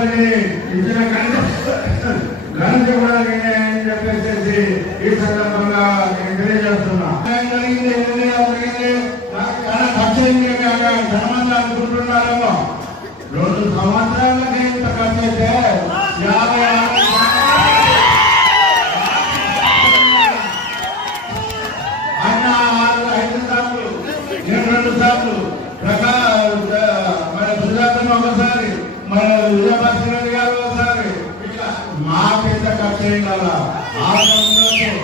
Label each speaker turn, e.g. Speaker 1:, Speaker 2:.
Speaker 1: Teacher ఇచ్చిన ఘనత కూడా నేనే చెప్పేసి ఈ సందర్భంగా నేను తెలియజేస్తున్నా. జరిగింది జరిగింది చాలా ఖర్చు అయింది అనుకుంటున్నారేమో. రెండు సంవత్సరాలకి ఇంత ఖర్చు అయితే యాభై ఆయన ఐదు సార్లు నేను రెండు సార్లు మన విజయభాస్కర్ రెడ్డి గారు ఒకసారి ఇట్లా మాకెంత ఖర్చు అయిందా ఆ సంవత్సరం